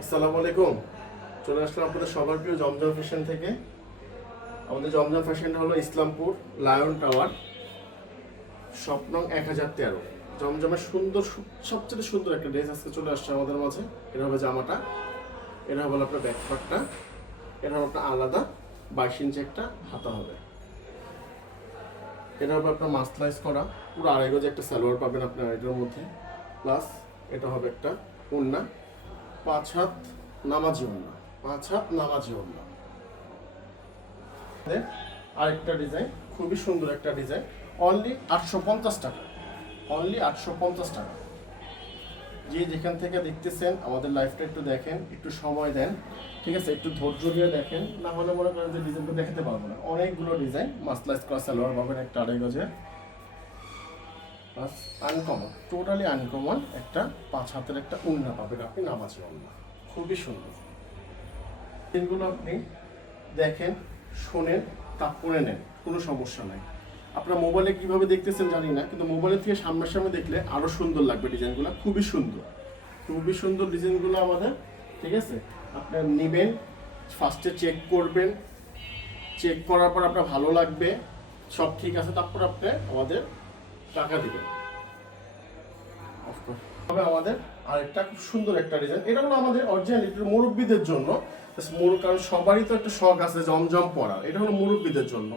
আসসালামু আলাইকুম। চলে আসলাম আপনাদের সবার প্রিয় জমজম ফ্যাশন থেকে। আমাদের জমজম ফ্যাশনটা হলো ইসলামপুর লায়ন টাওয়ার, স্বপ্ন এক হাজার তেরো। জমজমের সুন্দর সবচেয়ে সুন্দর একটা ড্রেস আজকে চলে আসছে আমাদের মাঝে। এটা হবে জামাটা, এটা হবে আপনার ব্যাকপার্টটা এটা হবে আপনার আলাদা বাইশ ইঞ্চি একটা হাতা হবে। এটা হবে আপনার মাসলাইজ করা, পুরো আড়াই গজ একটা সালোয়ার পাবেন আপনার এটার মধ্যে। প্লাস এটা হবে একটা ওড়না। পাঁচ হাত নামাজি ওড়না পাঁচ হাত নামাজি আমাদের আরেকটা ডিজাইন, খুবই সুন্দর একটা ডিজাইন। অনলি আটশো পঞ্চাশ টাকা। অনলি আটশো পঞ্চাশ টাকা। যে যেখান থেকে দেখতেছেন আমাদের লাইফটা একটু দেখেন, একটু সময় দেন, ঠিক আছে? একটু ধৈর্য দিয়ে দেখেন, না হলে মনে করেন যে ডিজাইনটা দেখাতে পারব না। অনেকগুলো ডিজাইন মাসলাইজ করা সালোয়ার পাবেন একটা আড়াই গজের। প্লাস আনকমন টোটালি আনকমন একটা পাঁচ হাতের একটা উন্না পাবেন আপনি নামাজি উন্না খুবই সুন্দর। এগুলো আপনি দেখেন, শোনেন তা তারপরে নেন, কোনো সমস্যা নাই। আপনার মোবাইলে কীভাবে দেখতেছেন জানি না, কিন্তু মোবাইলের থেকে সামনাসামনি দেখলে আরও সুন্দর লাগবে ডিজাইনগুলো, খুবই সুন্দর। খুবই সুন্দর ডিজাইনগুলো আমাদের, ঠিক আছে? আপনার নেবেন ফার্স্টে চেক করবেন। চেক করার পর আপনার ভালো লাগবে, সব ঠিক আছে, তারপর আপনি আমাদের টাকা দিবেন তবে আমাদের আরেকটা খুব সুন্দর একটা ডিজাইন এটা হলো আমাদের অরিজিনাল এটা মুরব্বীদের জন্য। কারণ সবারই তো একটা শখ আছে জমজম পরার এটা হলো মুরব্বীদের জন্য।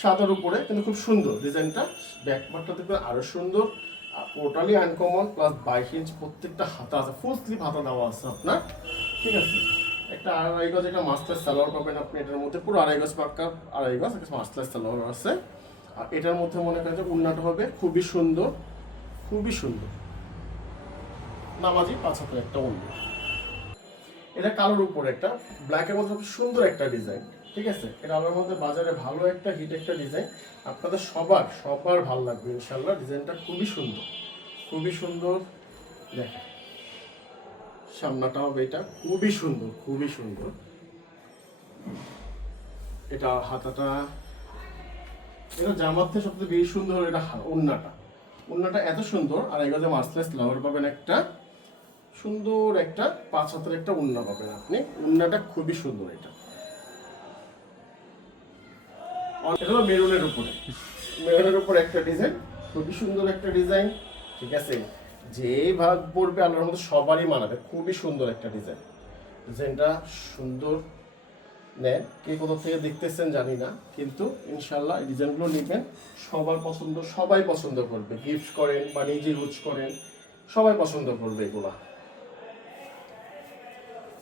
সাদার উপরে কিন্তু খুব সুন্দর ডিজাইনটা ব্যাকপার্টটা দেখবেন আরও সুন্দর। টোটালি আনকমন প্লাস বাইশ ইঞ্চ প্রত্যেকটা হাতা আছে। ফুল স্লিভ হাতা দেওয়া আছে আপনার। ঠিক আছে? একটা আড়াই গজ একটা মাস্টার সালোয়ার পাবেন আপনি। এটার মধ্যে পুরো আড়াই গজ পাক্কা আড়াই গজ একটা মাস্টার সালোয়ার আছে। আর এটার মধ্যে মনে করেন যে উন্নাটা হবে, খুবই সুন্দর খুবই সুন্দর। নামাজি পাঁচ হাতের একটা অন্য এটা কালোর উপরে একটা ব্ল্যাকের মধ্যে খুব সুন্দর একটা ডিজাইন ঠিক আছে? এটা আমার মধ্যে বাজারে ভালো একটা হিট একটা ডিজাইন আপনাদের সবার সবার ভালো লাগবে ইনশাল্লাহ ডিজাইনটা খুবই সুন্দর খুবই সুন্দর। দেখেন, সামনাটা হবে এটা, খুবই সুন্দর খুবই সুন্দর। এটা হাতাটা এটা জামার থেকে সবচেয়ে বেশি সুন্দর হলো এটা ওড়নাটা। ওড়নাটা এত সুন্দর, আর এগুলো মার্সলেস লাভার পাবেন একটা সুন্দর একটা পাঁচ হাতের একটা উন্না পাবেন আপনি। উন্নাটা খুবই সুন্দর এটা। এটা হলো মেরুনের উপরে। মেরুনের উপরে একটা ডিজাইন, খুবই সুন্দর একটা ডিজাইন, ঠিক আছে? যে ভাগ পড়বে আল্লাহর মধ্যে সবারই মানাবে। খুবই সুন্দর একটা ডিজাইন। ডিজাইনটা সুন্দর। নেন, কে কোথা থেকে দেখতেছেন জানি না, কিন্তু ইনশাল্লাহ এই ডিজাইনগুলো নেবেন। সবার পছন্দ, সবাই পছন্দ করবে। গিফট করেন বা নিজে ইউজ করেন, সবাই পছন্দ করবে এগুলা।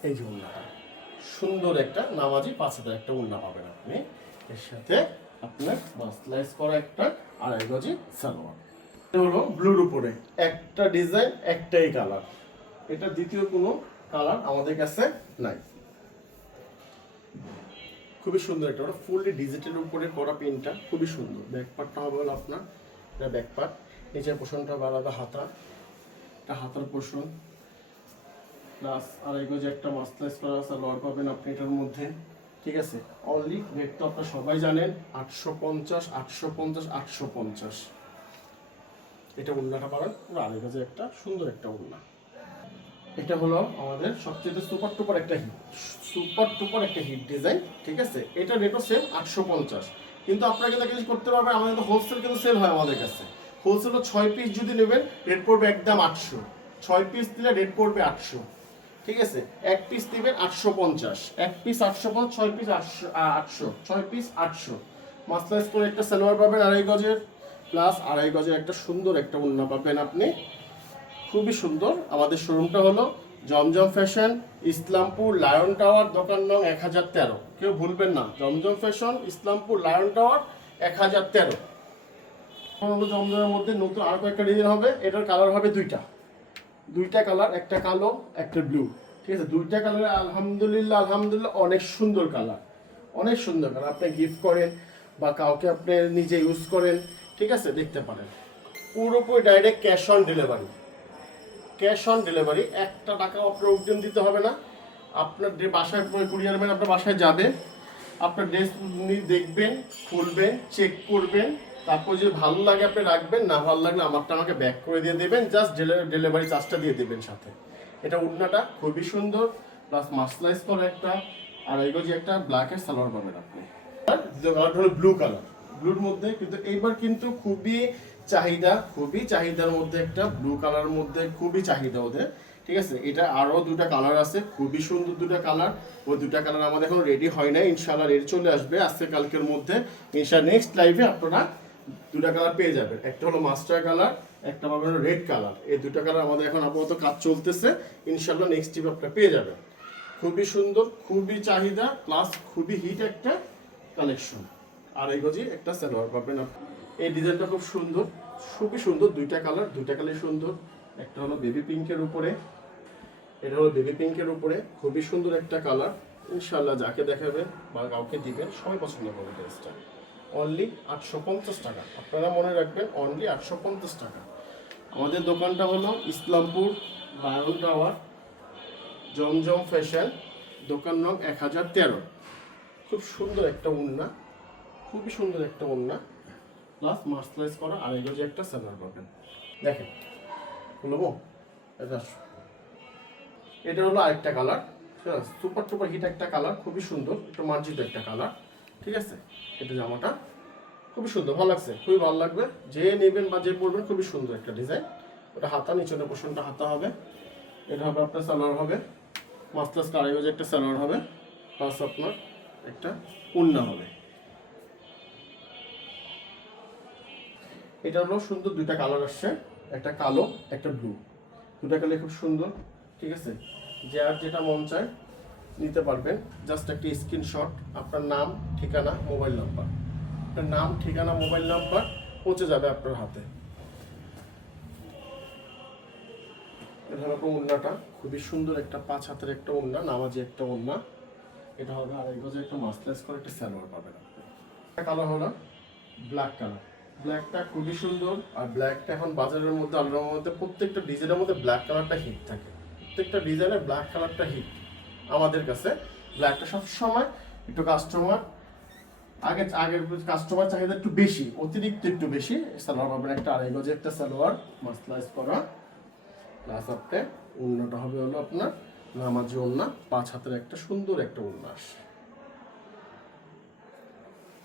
এই যে উন্নাটা সুন্দর একটা নামাজি পাঁচ হাজার একটা উন্না পাবেন আপনি। এর সাথে আপনার মাসলাইজ করা একটা আড়াই গজি সালোয়ার। হলো ব্লুর উপরে। একটা ডিজাইন, একটাই কালার। এটা দ্বিতীয় কোনো কালার আমাদের কাছে নাই। খুবই সুন্দর একটা, ওটা ফুললি ডিজিটাল উপরে করা পেনটা খুবই সুন্দর। ব্যাক পার্টটা হবে আপনার এটা ব্যাক পার্ট নিচের পোষণটা হবে আলাদা হাতা। এটা হাতার পোষণ প্লাস আড়াই গজে একটা মাস্টাইজ করা আছে লর পাবেন আপনি এটার মধ্যে। ঠিক আছে? অনলি রেট তো আপনারা সবাই জানেন, আটশো পঞ্চাশ আটশো পঞ্চাশ আটশো পঞ্চাশ। এটা উন্নাটা পাবেন আড়াই গজে একটা সুন্দর একটা উন্না এটা হলো আমাদের সবচেয়ে সুপার টুপার একটা হিট সুপার টুপার একটা হিট ডিজাইন ঠিক আছে? এটা রেটও সেম আটশো পঞ্চাশ। কিন্তু আপনারা কিন্তু জিনিস করতে পারবেন, আমাদের তো হোলসেল কিন্তু সেল হয় আমাদের কাছে। হোলসেল ছয় পিস যদি নেবেন রেট পড়বে একদম আটশো। ছয় পিস দিলে রেট পড়বে আটশো। ঠিক আছে? এক পিস দিবেন আটশো পঞ্চাশ। এক পিস আটশো পঞ্চাশ, ছয় পিস আটশো আটশো। ছয় পিস আটশো। মাসলাইজ করে একটা সালোয়ার পাবেন আড়াই গজের প্লাস আড়াই গজের একটা সুন্দর একটা উন্না পাবেন আপনি। খুবই সুন্দর। আমাদের শোরুমটা হলো Zamzam fashion, Islampur lion tower, দোকান নং এক হাজার তেরো। কেউ ভুলবেন না, Zamzam fashion, Islampur lion tower, এক হাজার তেরো। জমজমের মধ্যে নতুন আর কয়েকটা ডিজাইন হবে। এটার কালার হবে দুইটা। দুইটা কালার একটা কালো, একটা ব্লু ঠিক আছে? দুইটা কালার আলহামদুলিল্লাহ আলহামদুলিল্লাহ অনেক সুন্দর কালার অনেক সুন্দর কালার আপনি গিফট করেন বা কাউকে আপনি নিজে ইউজ করেন, ঠিক আছে? দেখতে পারেন। পুরোপুরি direct cash on delivery cash on delivery, একটা টাকা আপনার অগ্রিম দিতে হবে না। আপনার বাসায় কুরিয়ার ম্যান আপনার বাসায় যাবে। আপনার ড্রেস দেখবেন, খুলবেন চেক করবেন। তারপর যদি ভালো লাগে আপনি রাখবেন, না ভালো লাগলে আমারটা আমাকে ব্যাক করে দিয়ে দেবেন। জাস্ট ডেলিভারি চার্জটা দিয়ে দেবেন সাথে। এটা উন্নাটা খুবই সুন্দর প্লাস মাসলাইজ করা একটা, আর এই যে একটা ব্ল্যাকের সালোয়ার পাবেন আপনি। ব্লু কালার ব্লুর মধ্যে কিন্তু এইবার কিন্তু খুবই চাহিদা, খুবই চাহিদার মধ্যে একটা ব্লু কালার মধ্যে খুবই চাহিদা ওদের, ঠিক আছে? এটা আরও দুটা কালার আছে, খুবই সুন্দর দুটা কালার ওই দুটা কালার আমাদের এখন রেডি হয় না ইনশাল্লাহ রেডি চলে আসবে আজকে কালকের মধ্যে, ইনশাআল্লাহ নেক্সট লাইভে আপনারা দুটা কালার পেয়ে যাবেন, একটা হলো মাস্টার কালার একটা পাবেন রেড কালার এই দুটো কালার আমাদের এখন আপাতত কাজ চলতেছে ইনশাল্লাহ নেক্সট টিপ আপনারা পেয়ে যাবেন। খুবই সুন্দর, খুবই চাহিদা প্লাস খুবই হিট একটা কালেকশন আর এই গজি একটা সালোয়ার পাবেন আপনি। এই ডিজাইনটা খুব সুন্দর, খুবই সুন্দর, দুইটা কালার দুইটা কালার সুন্দর। একটা হলো বেবি পিঙ্কের উপরে, এটা হলো বেবি পিঙ্কের উপরে, খুবই সুন্দর একটা কালার। ইনশাল্লাহ যাকে দেখাবেন বা কাউকে দিবেন সবাই পছন্দ করবে ড্রেসটা। অনলি আটশো পঞ্চাশ টাকা। আপনারা মনে রাখবেন অনলি আটশো পঞ্চাশ টাকা। আমাদের দোকানটা হলো Islampur lion tower, Zamzam fashion, দোকান নং এক হাজার তেরো। খুব সুন্দর একটা উন্না, খুবই সুন্দর একটা উন্না। প্লাস মার্সলাইজ করা আর এগুলো যে একটা সালোয়ার পাবেন। দেখেন বলব এটা এটা হলো আরেকটা কালার ঠিক আছে? সুপার টুপার হিট একটা কালার খুবই সুন্দর। একটু মার্জিত একটা কালার ঠিক আছে? এটা জামাটা খুবই সুন্দর, ভালো লাগছে। খুবই ভালো লাগবে। যে নেবেন বা যে পরবেন, খুবই সুন্দর একটা ডিজাইন ওটা হাতা নিচনের পোষণটা হাতা হবে। এটা হবে আপনার সালোয়ার হবে। মাস্টার্স কারাইগজ একটা সালোয়ার হবে। প্লাস আপনার একটা উন্না হবে। এটা হলো সুন্দর দুইটা কালার আসছে। একটা কালো, একটা ব্লু দুটা কালার খুব সুন্দর, ঠিক আছে? যার যেটা মন চায় নিতে পারবেন। জাস্ট একটা স্ক্রিনশট আপনার নাম, ঠিকানা মোবাইল নাম্বার আপনার নাম, ঠিকানা মোবাইল নাম্বার পৌঁছে যাবে আপনার হাতে। এটা হলো উন্নাটা খুবই সুন্দর একটা পাঁচ হাতের একটা উন্না নামাজি একটা উন্না এটা হবে আড়াই গজে একটা মাসলেস করে একটা সালোয়ার পাবেন আপনি। কালার হলো ব্ল্যাক কালার। ব্ল্যাকটা খুবই সুন্দর। আর ব্ল্যাকটা এখন বাজারের মধ্যে আল্লাহর মধ্যে প্রত্যেকটা ডিজাইনের মধ্যে ব্ল্যাক কালারটা হিট থাকে। প্রত্যেকটা ডিজাইনে ব্ল্যাক কালারটা হিট আমাদের কাছে। ব্ল্যাকটা সব সময় একটু কাস্টমার আগে, আগের কাস্টমার চাহিদা একটু বেশি, অতিরিক্ত একটু বেশি। সালোয়ার পাবেন একটা আড়াই গজে একটা সালোয়ার মাসলাইজ করা। প্লাস আপনি উন্নাটা হবে হলো আপনার নামাজি উন্না পাঁচ হাতের একটা সুন্দর একটা উন্নাস